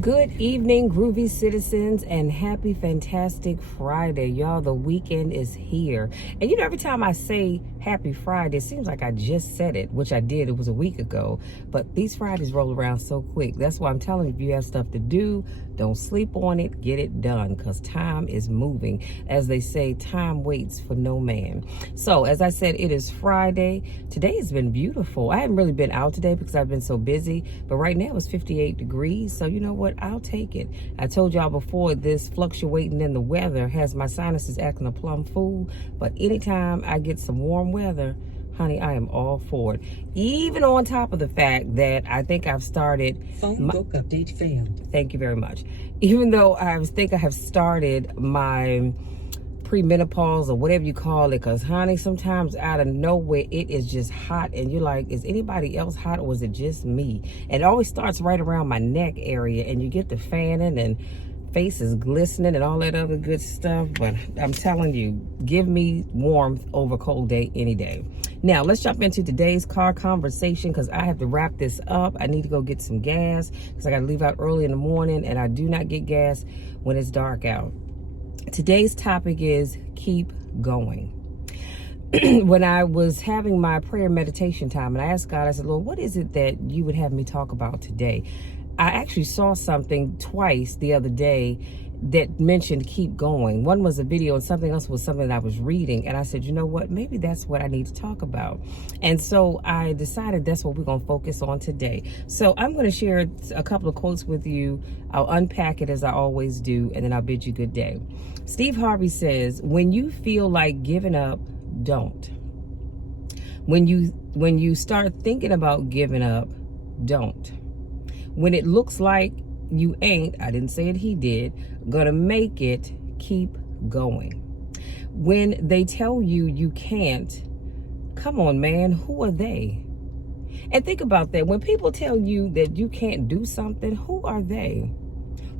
Good evening, groovy citizens, and happy fantastic Friday. Y'all, the weekend is here. And you know, every time I say happy Friday, it seems like I just said it, which I did. It was a week ago. But these Fridays roll around so quick. That's why I'm telling you, if you have stuff to do, don't sleep on it. Get it done, because time is moving. As they say, time waits for no man. So, as I said, it is Friday. Today has been beautiful. I haven't really been out today because I've been so busy. But right now it's 58 degrees. So, you know what? I'll take it. I told y'all before, this fluctuating in the weather has my sinuses acting a plum fool. But anytime I get some warm weather, honey, I am all for it. Even on top of the fact that I think I've started... Phone book update failed. Thank you very much. Even though I think I have started my premenopause or whatever you call it, because honey, sometimes out of nowhere it is just hot and you're like, is anybody else hot or is it just me? And it always starts right around my neck area and you get the fanning and face is glistening and all that other good stuff. But I'm telling you, give me warmth over cold day any day. Now let's jump into today's car conversation, because I have to wrap this up. I need to go get some gas because I got to leave out early in the morning, and I do not get gas when it's dark out. Today's topic is keep going. When I was having my prayer meditation time, and I asked God, I said, Lord, what is it that you would have me talk about today? I actually saw something twice the other day that mentioned keep going. One was a video and something else was something that I was reading. And I said, you know what, maybe that's what I need to talk about. And so I decided that's what we're going to focus on today. So I'm going to share a couple of quotes with you. I'll unpack it as I always do, and then I'll bid you good day. Steve Harvey says, when you feel like giving up, don't. When you start thinking about giving up, don't. When it looks like you ain't, I didn't say it, he did, gonna make it, keep going. When they tell you you can't, come on, man, who are they? And think about that. When people tell you that you can't do something, who are they?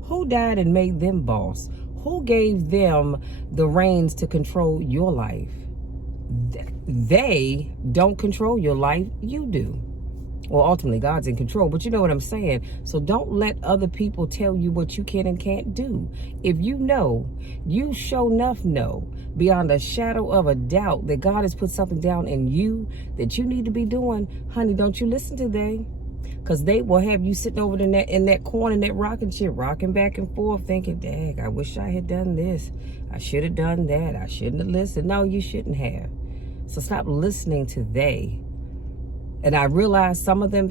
Who died and made them boss? Who gave them the reins to control your life? They don't control your life, you do. Well, ultimately, God's in control, but you know what I'm saying. So don't let other people tell you what you can and can't do. If you know, you sure enough know, beyond a shadow of a doubt, that God has put something down in you that you need to be doing, honey, don't you listen to they. Because they will have you sitting over in that corner, in that rocking chair, rocking back and forth, thinking, dang, I wish I had done this. I should have done that. I shouldn't have listened. No, you shouldn't have. So stop listening to they. And I realize some of them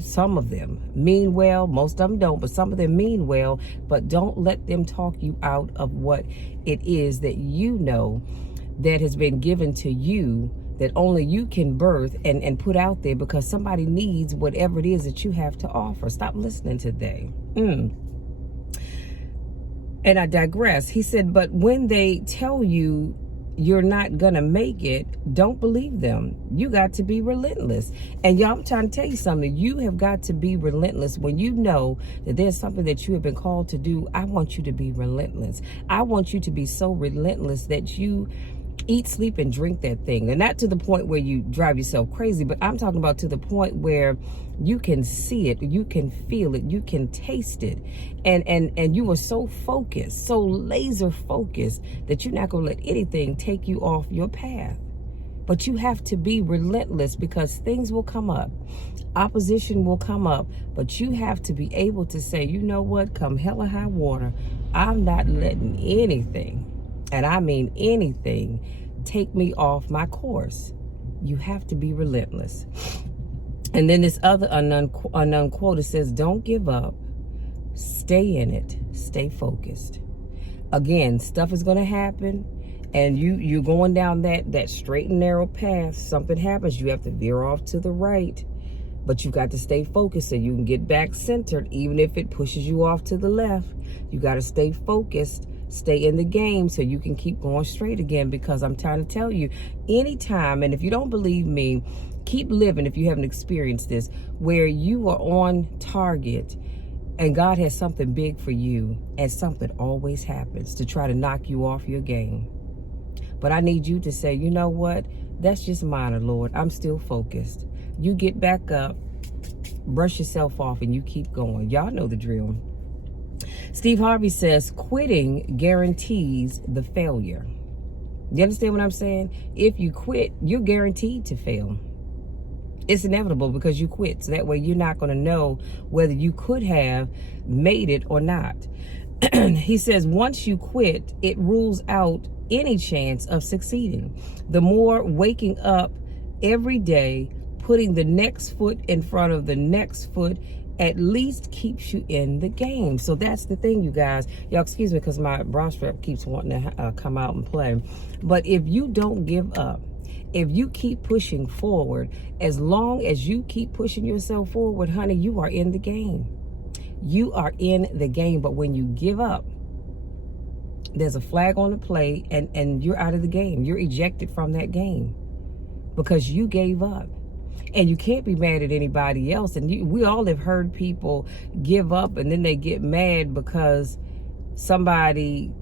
mean well. Most of them don't, but some of them mean well. But don't let them talk you out of what it is that you know that has been given to you, that only you can birth and put out there, because somebody needs whatever it is that you have to offer. Stop listening to they. And I digress. He said, but when they tell you you're not gonna make it, don't believe them. You got to be relentless. And y'all, I'm trying to tell you something. You have got to be relentless. When you know that there's something that you have been called to do, I want you to be relentless. I want you to be so relentless that you eat, sleep, and drink that thing. And not to the point where you drive yourself crazy, but I'm talking about to the point where you can see it, you can feel it, you can taste it. And you are so focused, so laser focused, that you're not gonna let anything take you off your path. But you have to be relentless, because things will come up. Opposition will come up, but you have to be able to say, you know what, come hell or high water, I'm not letting anything, and I mean anything, take me off my course. You have to be relentless. And then this other unknown quote, it says, don't give up, stay in it, stay focused. Again, stuff is going to happen, and you're going down that straight and narrow path. Something happens, you have to veer off to the right, but you got to stay focused so you can get back centered. Even if it pushes you off to the left, you got to stay focused. Stay in the game so you can keep going straight again, because I'm trying to tell you, anytime, and if you don't believe me, keep living if you haven't experienced this, where you are on target and God has something big for you, and something always happens to try to knock you off your game. But I need you to say, you know what, that's just minor, Lord. I'm still focused. You get back up, brush yourself off, and you keep going. Y'all know the drill. Steve Harvey says quitting guarantees the failure. You understand what I'm saying? If you quit, you're guaranteed to fail. It's inevitable because you quit. So that way you're not going to know whether you could have made it or not. He says once you quit, it rules out any chance of succeeding. The more waking up every day, putting the next foot in front of the next foot, at least keeps you in the game. So that's the thing, you guys. Y'all excuse me because my bra strap keeps wanting to come out and play. But if you don't give up, if you keep pushing forward, as long as you keep pushing yourself forward, honey, you are in the game. You are in the game. But when you give up, there's a flag on the play and you're out of the game. You're ejected from that game because you gave up. And you can't be mad at anybody else. And we all have heard people give up and then they get mad because somebody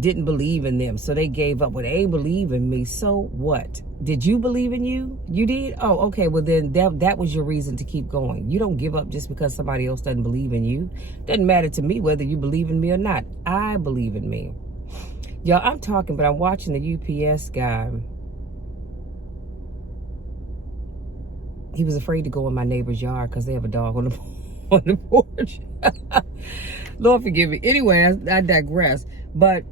didn't believe in them. So they gave up. Well, they ain't believe in me. So what? Did you believe in you? You did? Oh, okay. Well, then that was your reason to keep going. You don't give up just because somebody else doesn't believe in you. Doesn't matter to me whether you believe in me or not. I believe in me. Y'all, I'm talking, but I'm watching the UPS guy. He was afraid to go in my neighbor's yard because they have a dog on the porch. Lord forgive me. Anyway, I digress. But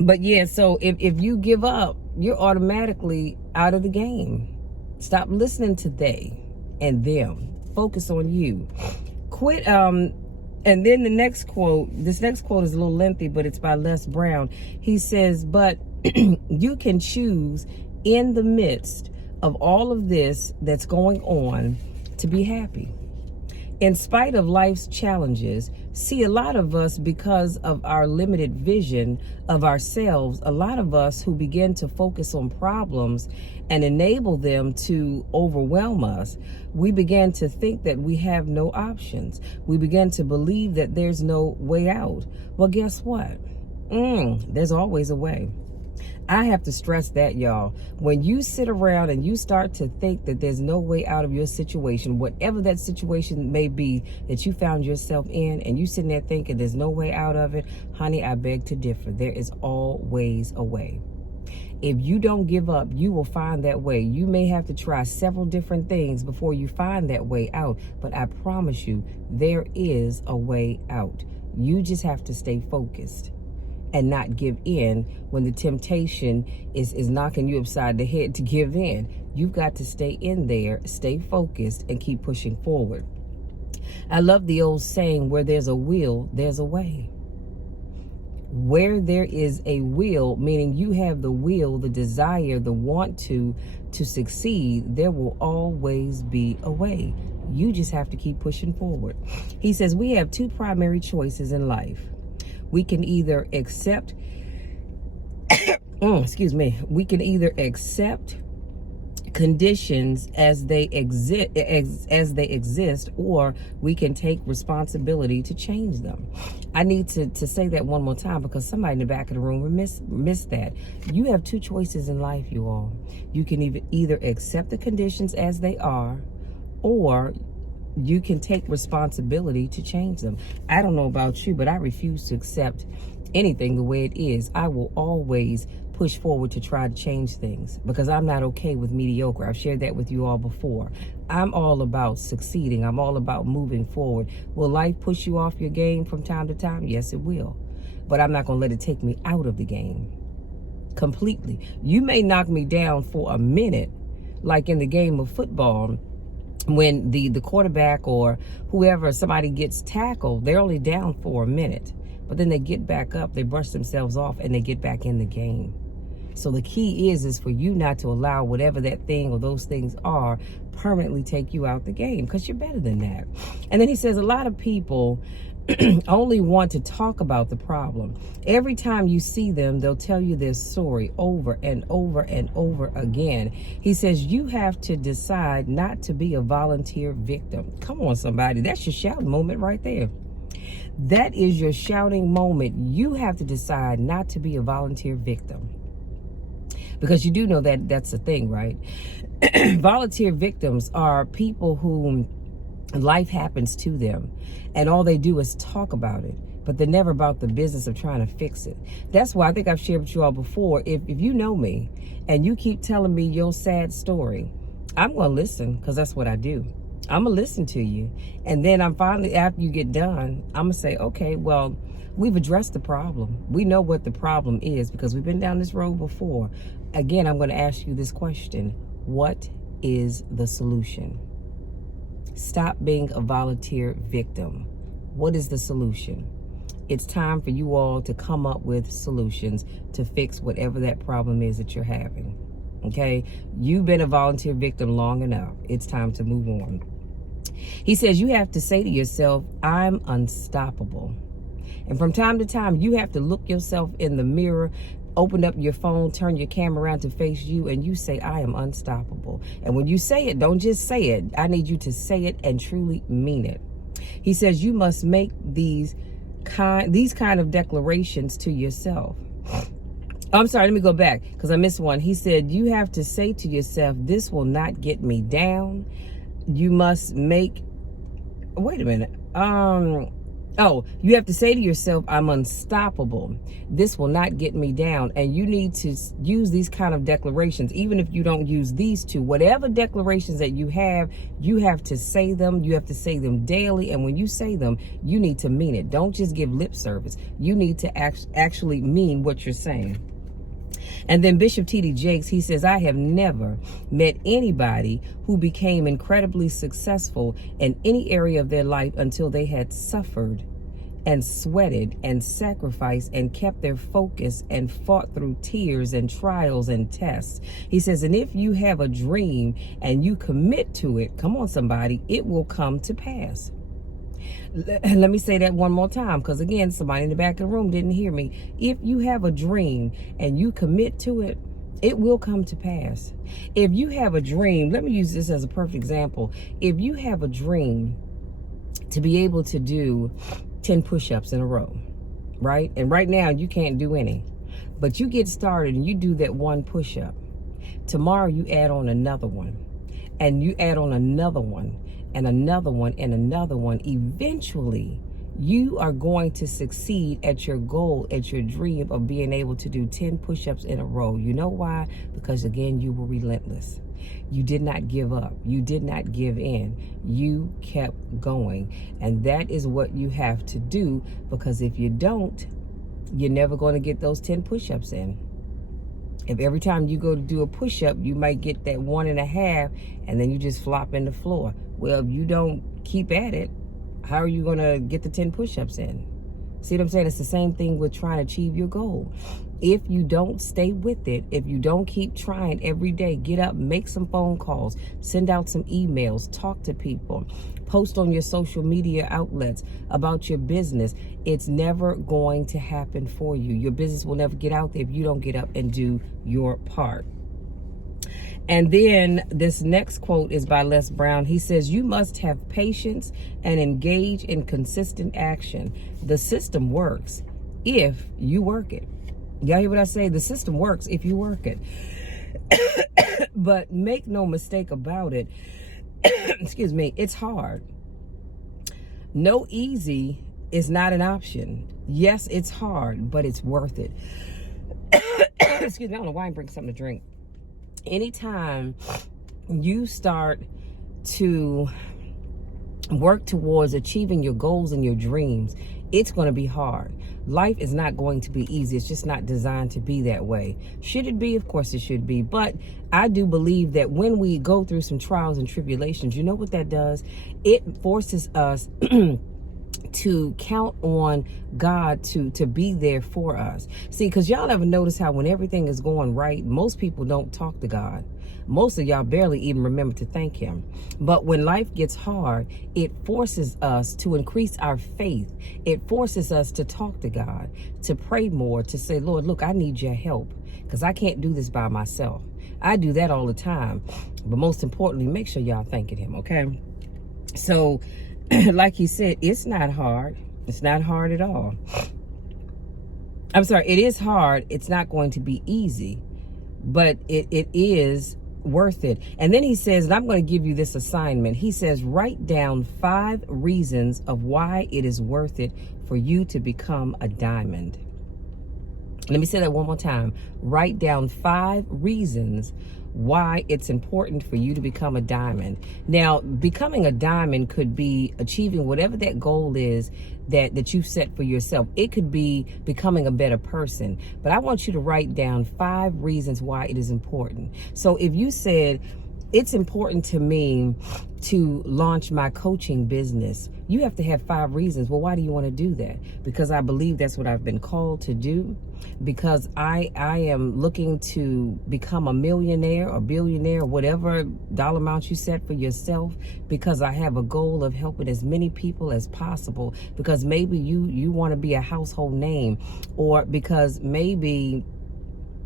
yeah, so if you give up, you're automatically out of the game. Stop listening to they and them. Focus on you. Quit. And then this next quote is a little lengthy, but it's by Les Brown. He says, but you can choose in the midst of all of this that's going on to be happy. In spite of life's challenges, see, a lot of us, because of our limited vision of ourselves, a lot of us who begin to focus on problems and enable them to overwhelm us, we begin to think that we have no options. We begin to believe that there's no way out. Well, guess what? There's always a way. I have to stress that, y'all. When you sit around and you start to think that there's no way out of your situation, whatever that situation may be that you found yourself in, and you sitting there thinking there's no way out of it, honey, I beg to differ. There is always a way. If you don't give up, you will find that way. You may have to try several different things before you find that way out, but I promise you, there is a way out. You just have to stay focused and not give in when the temptation is knocking you upside the head to give in. You've got to stay in there, stay focused, and keep pushing forward. I love the old saying, where there's a will, there's a way. Where there is a will, meaning you have the will, the desire, the want to succeed, there will always be a way. You just have to keep pushing forward. He says we have two primary choices in life. We can either accept, we can either accept conditions as they exist, or we can take responsibility to change them. I need to say that one more time because somebody in the back of the room will miss that. You have two choices in life, you all. You can either accept the conditions as they are, or you can take responsibility to change them. I don't know about you, but I refuse to accept anything the way it is. I will always push forward to try to change things because I'm not okay with mediocre. I've shared that with you all before. I'm all about succeeding. I'm all about moving forward. Will life push you off your game from time to time? Yes, it will. But I'm not going to let it take me out of the game completely. You may knock me down for a minute, like in the game of football, when the quarterback or whoever, somebody gets tackled, they're only down for a minute. But then they get back up, they brush themselves off, and they get back in the game. So the key is for you not to allow whatever that thing or those things are permanently take you out the game, because you're better than that. And then he says a lot of people only want to talk about the problem. Every time you see them, they'll tell you their story over and over and over again. He says you have to decide not to be a volunteer victim. Come on, somebody. That's your shouting moment right there. That is your shouting moment. You have to decide not to be a volunteer victim. Because you do know that that's a thing, right? Volunteer victims are people who Life happens to them, and all they do is talk about it, but they're never about the business of trying to fix it. That's why I think I've shared with you all before. If you know me and you keep telling me your sad story, I'm going to listen, because that's what I do. I'm going to listen to you. And then I'm finally, after you get done, I'm going to say, okay, well, we've addressed the problem. We know what the problem is because we've been down this road before. Again, I'm going to ask you this question. What is the solution? Stop being a volunteer victim. What is the solution? It's time for you all to come up with solutions to fix whatever that problem is that you're having. Okay? You've been a volunteer victim long enough. It's time to move on. He says you have to say to yourself, I'm unstoppable. And from time to time, you have to look yourself in the mirror, open up your phone, turn your camera around to face you, and you say, I am unstoppable. And when you say it, don't just say it. I need you to say it and truly mean it. He says you must make these kind of declarations to yourself. I'm sorry, let me go back because I missed one. He said you have to say to yourself, this will not get me down. You must make, wait a minute. You have to say to yourself, I'm unstoppable. This will not get me down. And you need to use these kind of declarations, even if you don't use these two. Whatever declarations that you have to say them. You have to say them daily. And when you say them, you need to mean it. Don't just give lip service. You need to actually mean what you're saying. And then Bishop T.D. Jakes, he says, I have never met anybody who became incredibly successful in any area of their life until they had suffered and sweated and sacrificed and kept their focus and fought through tears and trials and tests. He says, and if you have a dream and you commit to it, come on, somebody, it will come to pass. Let me say that one more time, because again, somebody in the back of the room didn't hear me. If you have a dream and you commit to it, it will come to pass. If you have a dream, let me use this as a perfect example. If you have a dream to be able to do 10 push-ups in a row, right? And right now you can't do any, but you get started and you do that one push-up. Tomorrow you add on another one, and you add on another one, and another one, and another one. Eventually, you are going to succeed at your goal, at your dream of being able to do 10 push-ups in a row. You know why? Because again, you were relentless. You did not give up. You did not give in. You kept going. And that is what you have to do, because if you don't, you're never going to get those 10 push-ups in. If every time you go to do a push-up, you might get that 1.5, and then you just flop in the floor. Well, if you don't keep at it, how are you going to get the 10 push-ups in? See what I'm saying? It's the same thing with trying to achieve your goal. If you don't stay with it, if you don't keep trying every day, get up, make some phone calls, send out some emails, talk to people, post on your social media outlets about your business, it's never going to happen for you. Your business will never get out there if you don't get up and do your part. And then this next quote is by Les Brown. He says, you must have patience and engage in consistent action. The system works if you work it. Y'all hear what I say? The system works if you work it. But make no mistake about it. Excuse me. It's hard. No easy is not an option. Yes, it's hard, but it's worth it. Excuse me. I don't know why I'm bringing something to drink. Anytime you start to work towards achieving your goals and your dreams, it's going to be hard. Life is not going to be easy. It's just not designed to be that way. Should it be? Of course it should be. But I do believe that when we go through some trials and tribulations, you know what that does? It forces us to count on God to be there for us. See, because y'all ever notice how when everything is going right, most people don't talk to God. Most of y'all barely even remember to thank him. But when life gets hard, it forces us to increase our faith. It forces us to talk to God, to pray more, to say, Lord, look, I need your help because I can't do this by myself. I do that all the time. But most importantly, make sure y'all thanking him, okay? So, like he said, it's not hard. It's not hard at all. I'm sorry, it is hard. It's not going to be easy, but it is worth it. And then he says, and I'm going to give you this assignment. He says, write down 5 reasons of why it is worth it for you to become a diamond. Let me say that one more time. Write down 5 reasons why it's important for you to become a diamond. Now, becoming a diamond could be achieving whatever that goal is that you've set for yourself. It could be becoming a better person. But I want you to write down 5 reasons why it is important. So if you said, it's important to me to launch my coaching business, you have to have 5 reasons. Well, why do you want to do that? Because I believe that's what I've been called to do. Because I am looking to become a millionaire or billionaire, whatever dollar amount you set for yourself, because I have a goal of helping as many people as possible. Because maybe you want to be a household name, or because maybe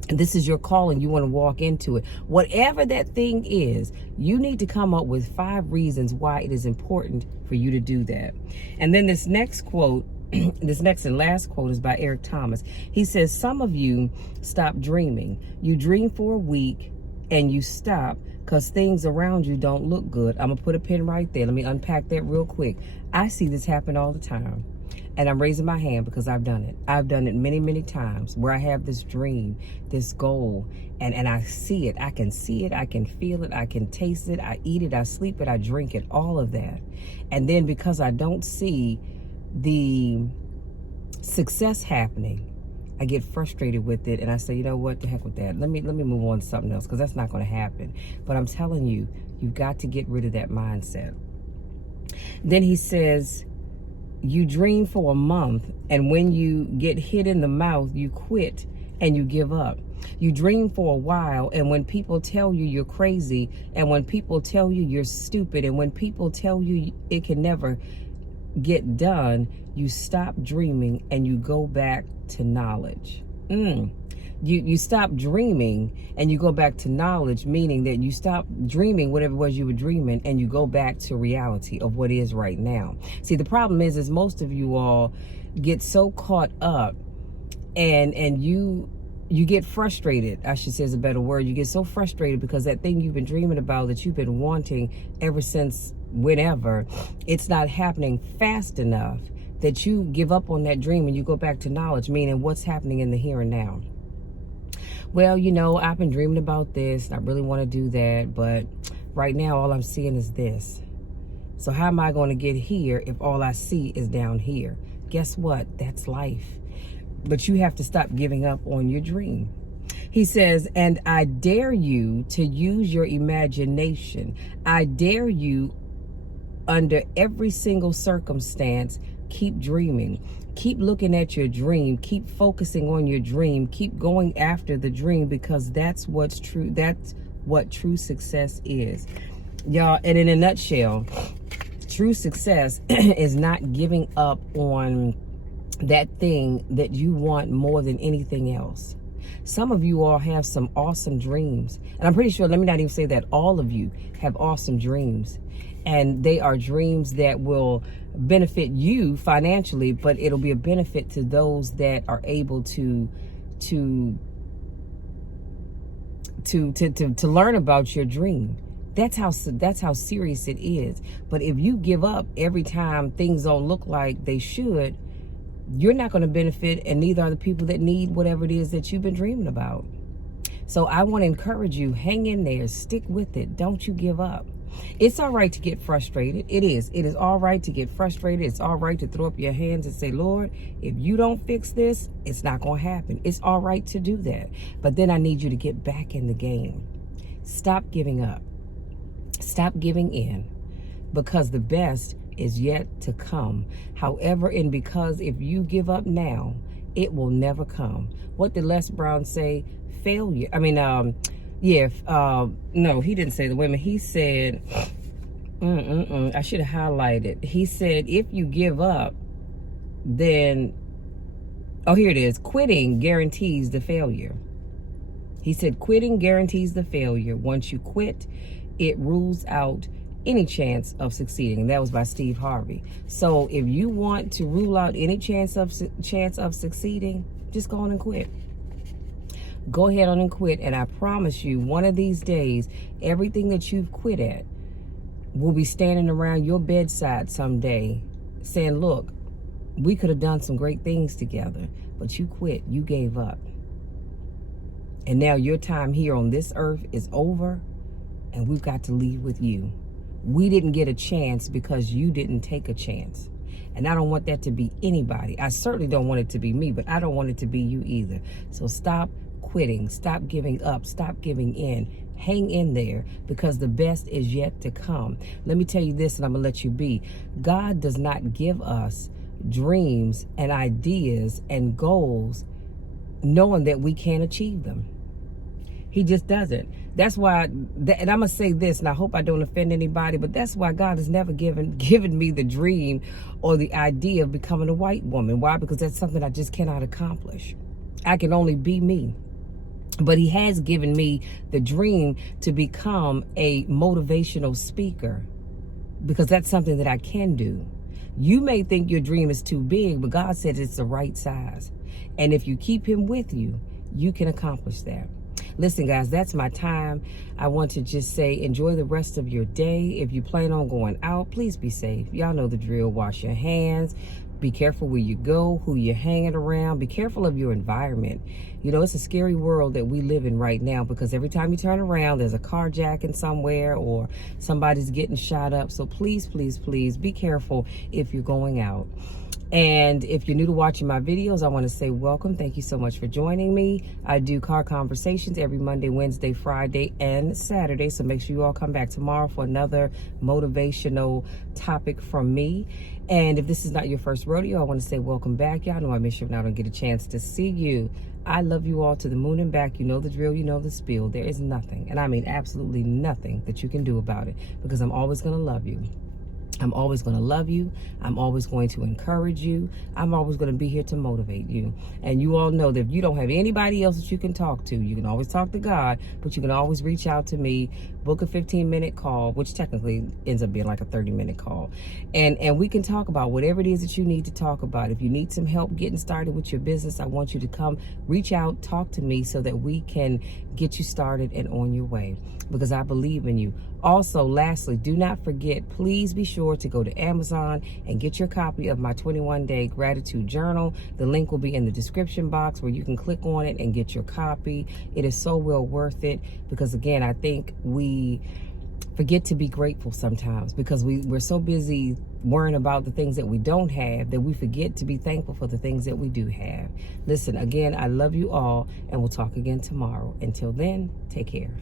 this is your calling, you want to walk into it. Whatever that thing is, you need to come up with 5 reasons why it is important for you to do that. And then this next quote, this next and last quote is by Eric Thomas. He says, some of you stop dreaming. You dream for a week and you stop because things around you don't look good. I'm going to put a pin right there. Let me unpack that real quick. I see this happen all the time. And I'm raising my hand because I've done it. I've done it many, many times where I have this dream, this goal, and I see it. I can see it. I can feel it. I can taste it. I eat it. I sleep it. I drink it. All of that. And then because I don't see the success happening, I get frustrated with it, and I say, you know what, the heck with that. Let me move on to something else, because that's not going to happen. But I'm telling you, you've got to get rid of that mindset. Then he says, you dream for a month, and when you get hit in the mouth, you quit and you give up. You dream for a while, and when people tell you you're crazy, and when people tell you you're stupid, and when people tell you it can never get done, you stop dreaming and you go back to knowledge. You stop dreaming and you go back to knowledge, meaning that you stop dreaming whatever it was you were dreaming and you go back to reality of what is right now. See, the problem is most of you all get so caught up and you get frustrated, I should say is a better word. You get so frustrated because that thing you've been dreaming about, that you've been wanting ever since whenever, it's not happening fast enough that you give up on that dream and you go back to knowledge, meaning what's happening in the here and now. Well, you know, I've been dreaming about this and I really want to do that, but right now all I'm seeing is this. So how am I going to get here if all I see is down here? Guess what? That's life. But you have to stop giving up on your dream. He says, and I dare you to use your imagination. I dare you, under every single circumstance, keep dreaming. Keep looking at your dream. Keep focusing on your dream. Keep going after the dream, because that's what's true. That's what true success is. Y'all, and in a nutshell, true success is not giving up on that thing that you want more than anything else. Some of you all have some awesome dreams. And I'm pretty sure, let me not even say that, all of you have awesome dreams. And they are dreams that will benefit you financially, but it'll be a benefit to those that are able to learn about your dream. That's how serious it is. But if you give up every time things don't look like they should, you're not going to benefit, and neither are the people that need whatever it is that you've been dreaming about. So I want to encourage you, hang in there, stick with it. Don't you give up. It's all right to get frustrated. It is. It is all right to get frustrated. It's all right to throw up your hands and say, Lord, if you don't fix this, it's not going to happen. It's all right to do that. But then I need you to get back in the game. Stop giving up. Stop giving in, because the best is yet to come. However, and because if you give up now, it will never come. What did Les Brown say? Failure. I mean, no, he didn't say the women. He said, I should have highlighted. He said, if you give up, then, here it is. Quitting guarantees the failure. He said, quitting guarantees the failure. Once you quit, it rules out any chance of succeeding. And that was by Steve Harvey. So if you want to rule out any chance of succeeding, just go on and quit. Go ahead on and quit. And I promise you, one of these days, everything that you've quit at will be standing around your bedside someday saying, look, we could have done some great things together, but you quit, you gave up. And now your time here on this earth is over, and we've got to leave with you. We didn't get a chance because you didn't take a chance. And I don't want that to be anybody. I certainly don't want it to be me, but I don't want it to be you either. So stop quitting, stop giving up, stop giving in. Hang in there, because the best is yet to come. Let me tell you this, and I'm going to let you be. God does not give us dreams and ideas and goals knowing that we can't achieve them. He just doesn't. That's why, and I'm going to say this, and I hope I don't offend anybody, but that's why God has never given me the dream or the idea of becoming a white woman. Why? Because that's something I just cannot accomplish. I can only be me. But he has given me the dream to become a motivational speaker, because that's something that I can do. You may think your dream is too big, but God said it's the right size. And if you keep him with you, you can accomplish that. Listen, guys, that's my time. I want to just say enjoy the rest of your day. If you plan on going out, please be safe. Y'all know the drill. Wash your hands. Be careful where you go, who you're hanging around. Be careful of your environment. You know, it's a scary world that we live in right now, because every time you turn around, there's a carjacking somewhere or somebody's getting shot up. So please, please, please be careful if you're going out. And if you're new to watching my videos, I want to say welcome. Thank you so much for joining me. I do car conversations every Monday, Wednesday, Friday, and Saturday. So make sure you all come back tomorrow for another motivational topic from me. And if this is not your first rodeo, I want to say welcome back. Y'all know I miss you and I don't get a chance to see you. I love you all to the moon and back. You know the drill, you know the spiel. There is nothing, and I mean absolutely nothing, that you can do about it, because I'm always going to love you. I'm always going to love you. I'm always going to encourage you. I'm always going to be here to motivate you. And you all know that if you don't have anybody else that you can talk to, you can always talk to God, but you can always reach out to me, book a 15-minute call, which technically ends up being like a 30-minute call. And we can talk about whatever it is that you need to talk about. If you need some help getting started with your business, I want you to come, reach out, talk to me so that we can get you started and on your way, because I believe in you. Also, lastly, do not forget, please be sure to go to Amazon and get your copy of my 21-day gratitude journal. The link will be in the description box where you can click on it and get your copy. It is so well worth it, because again, I think we forget to be grateful sometimes, because we're so busy worrying about the things that we don't have that we forget to be thankful for the things that we do have. Listen, again, I love you all, and we'll talk again tomorrow. Until then, take care.